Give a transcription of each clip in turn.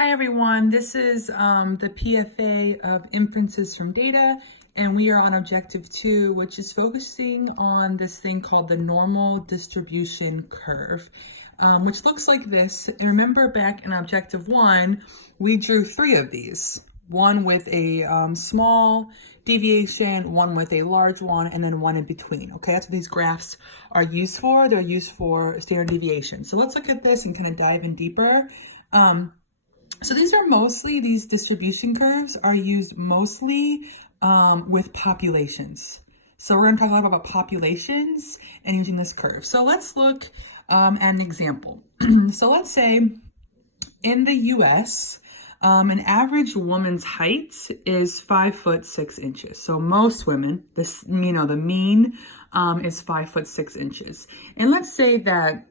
Hi everyone, this is the PFA of inferences from data, and we are on objective 2, which is focusing on this thing called the normal distribution curve, which looks like this. And remember back in objective 1, we drew 3 of these, one with a small deviation, one with a large one, and then one in between. Okay, that's what these graphs are used for. They're used for standard deviation. So let's look at this and kind of dive in deeper. So these distribution curves are used mostly with populations. So we're going to talk a lot about populations and using this curve. So let's look at an example. So let's say in the US, an average woman's height is 5'6". So most women, the mean is 5'6". And let's say that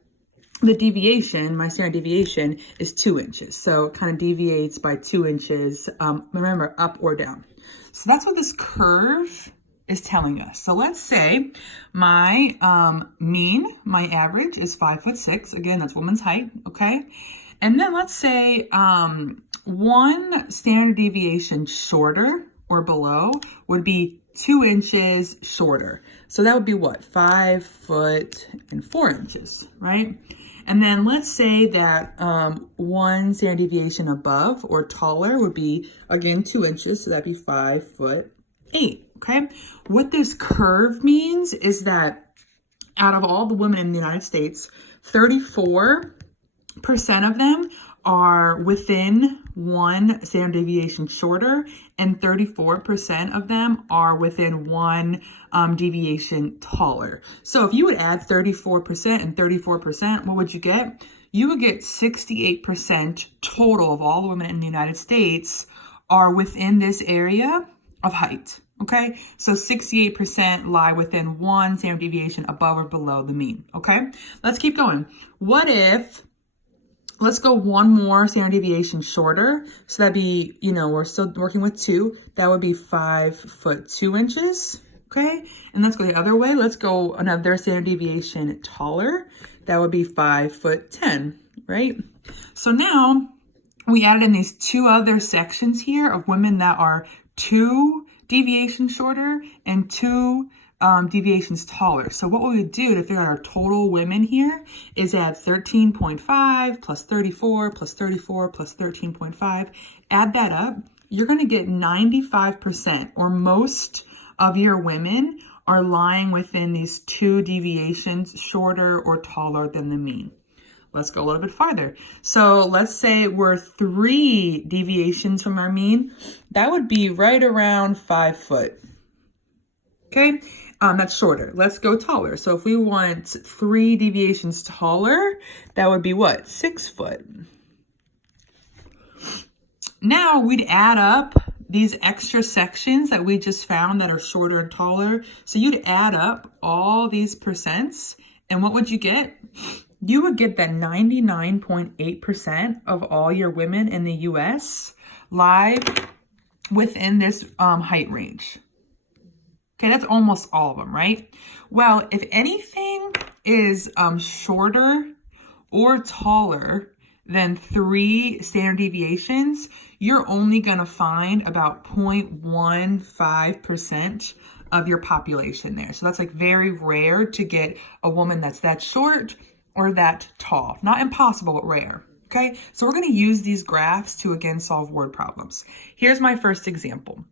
the deviation, my standard deviation, is 2 inches. So it kind of deviates by 2 inches, remember, up or down. So that's what this curve is telling us. So let's say my my average is 5'6". Again, that's woman's height, okay? And then let's say one standard deviation shorter or below would be 2 inches shorter. So that would be what? 5 foot and 4 inches, right? And then let's say that one standard deviation above or taller would be, again, 2 inches. So that'd be 5'8", okay? What this curve means is that out of all the women in the United States, 34% of them are within one standard deviation shorter, and 34% of them are within one deviation taller. So if you would add 34% and 34%, what would you get? You would get 68% total of all the women in the United States are within this area of height. Okay, so 68% lie within one standard deviation above or below the mean. Okay, let's keep going. What if, let's go one more standard deviation shorter. So that'd be, we're still working with 2. That would be 5'2". Okay, and let's go the other way. Let's go another standard deviation taller. That would be 5'10", right? So now we added in these 2 other sections here of women that are 2 deviations shorter and 2 deviations taller. So what we would do to figure out our total women here is add 13.5 plus 34 plus 34 plus 13.5. Add that up. You're going to get 95%, or most of your women are lying within these 2 deviations shorter or taller than the mean. Let's go a little bit farther. So let's say we're 3 deviations from our mean. That would be right around 5 foot. Okay, that's shorter. Let's go taller. So if we want 3 deviations taller, that would be what? 6 foot. Now we'd add up these extra sections that we just found that are shorter and taller. So you'd add up all these percents, and what would you get? You would get that 99.8% of all your women in the US lie within this height range. Okay, that's almost all of them, right? Well, if anything is shorter or taller than 3 standard deviations, you're only going to find about 0.15% of your population there. So that's like very rare to get a woman that's that short or that tall. Not impossible, but rare. Okay, so we're going to use these graphs to again solve word problems. Here's my first example.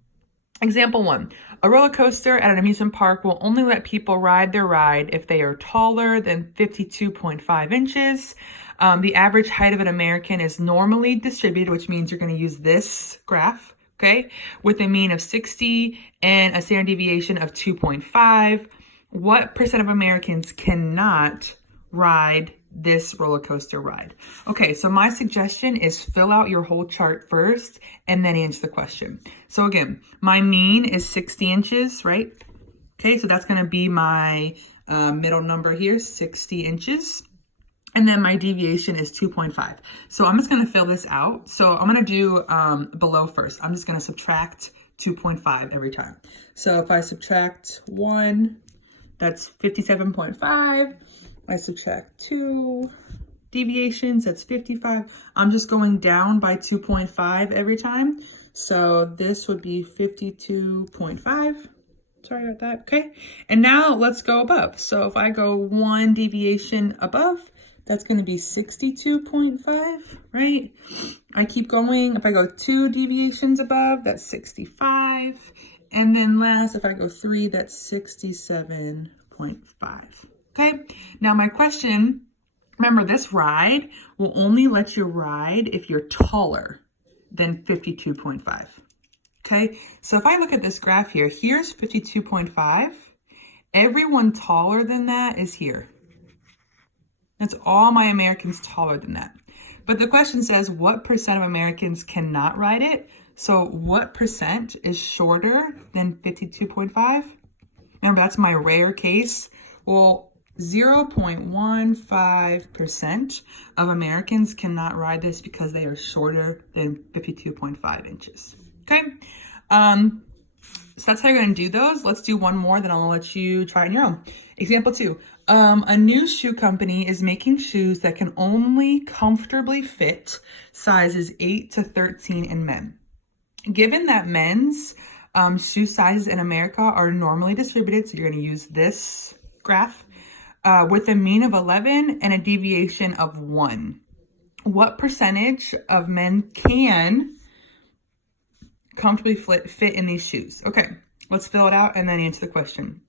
Example 1, a roller coaster at an amusement park will only let people ride their ride if they are taller than 52.5 inches. The average height of an American is normally distributed, which means you're going to use this graph, okay, with a mean of 60 and a standard deviation of 2.5. What percent of Americans cannot ride this roller coaster ride? Okay, so my suggestion is fill out your whole chart first and then answer the question. So again, my mean is 60 inches, right? Okay, so that's going to be my middle number here, 60 inches. And then my deviation is 2.5. So I'm just going to fill this out. So I'm going to do below first. I'm just going to subtract 2.5 every time. So if I subtract 1, that's 57.5. I subtract 2, deviations, that's 55. I'm just going down by 2.5 every time. So this would be 52.5. Sorry about that. Okay. And now let's go above. So if I go 1 deviation above, that's going to be 62.5, right? I keep going. If I go 2 deviations above, that's 65. And then last, if I go 3, that's 67.5. Okay. Now my question, remember this ride will only let you ride if you're taller than 52.5. Okay, so if I look at this graph here, here's 52.5. Everyone taller than that is here. That's all my Americans taller than that. But the question says, what percent of Americans cannot ride it? So what percent is shorter than 52.5? Remember, that's my rare case. Well, 0.15% of Americans cannot ride this because they are shorter than 52.5 inches. Okay, so that's how you're going to do those. Let's do one more, then I'll let you try it on your own. Example 2. A new shoe company is making shoes that can only comfortably fit sizes 8 to 13 in men. Given that men's shoe sizes in America are normally distributed, so you're going to use this graph, with a mean of 11 and a deviation of 1. What percentage of men can comfortably fit in these shoes? Okay, let's fill it out and then answer the question.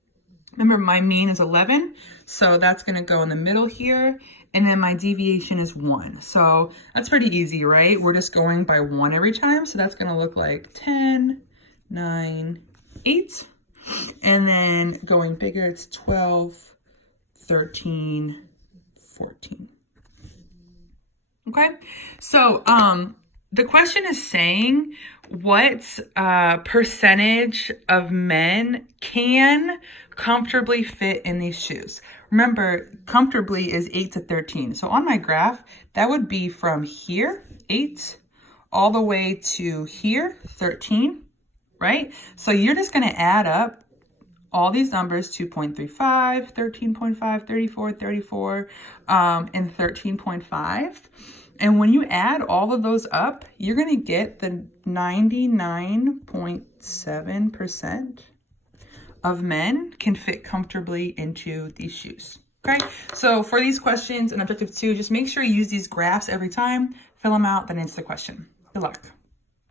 Remember, my mean is 11, so that's going to go in the middle here, and then my deviation is 1. So that's pretty easy, right? We're just going by 1 every time, so that's going to look like 10, 9, 8, and then going bigger, it's 12, 13, 14. Okay, so the question is saying what percentage of men can comfortably fit in these shoes. Remember, comfortably is 8 to 13. So on my graph, that would be from here, 8, all the way to here, 13, right? So you're just going to add up all these numbers, 2.35, 13.5, 34, 34, and 13.5. And when you add all of those up, you're going to get the 99.7% of men can fit comfortably into these shoes. Okay, so for these questions in objective 2, just make sure you use these graphs every time, fill them out, then answer the question. Good luck.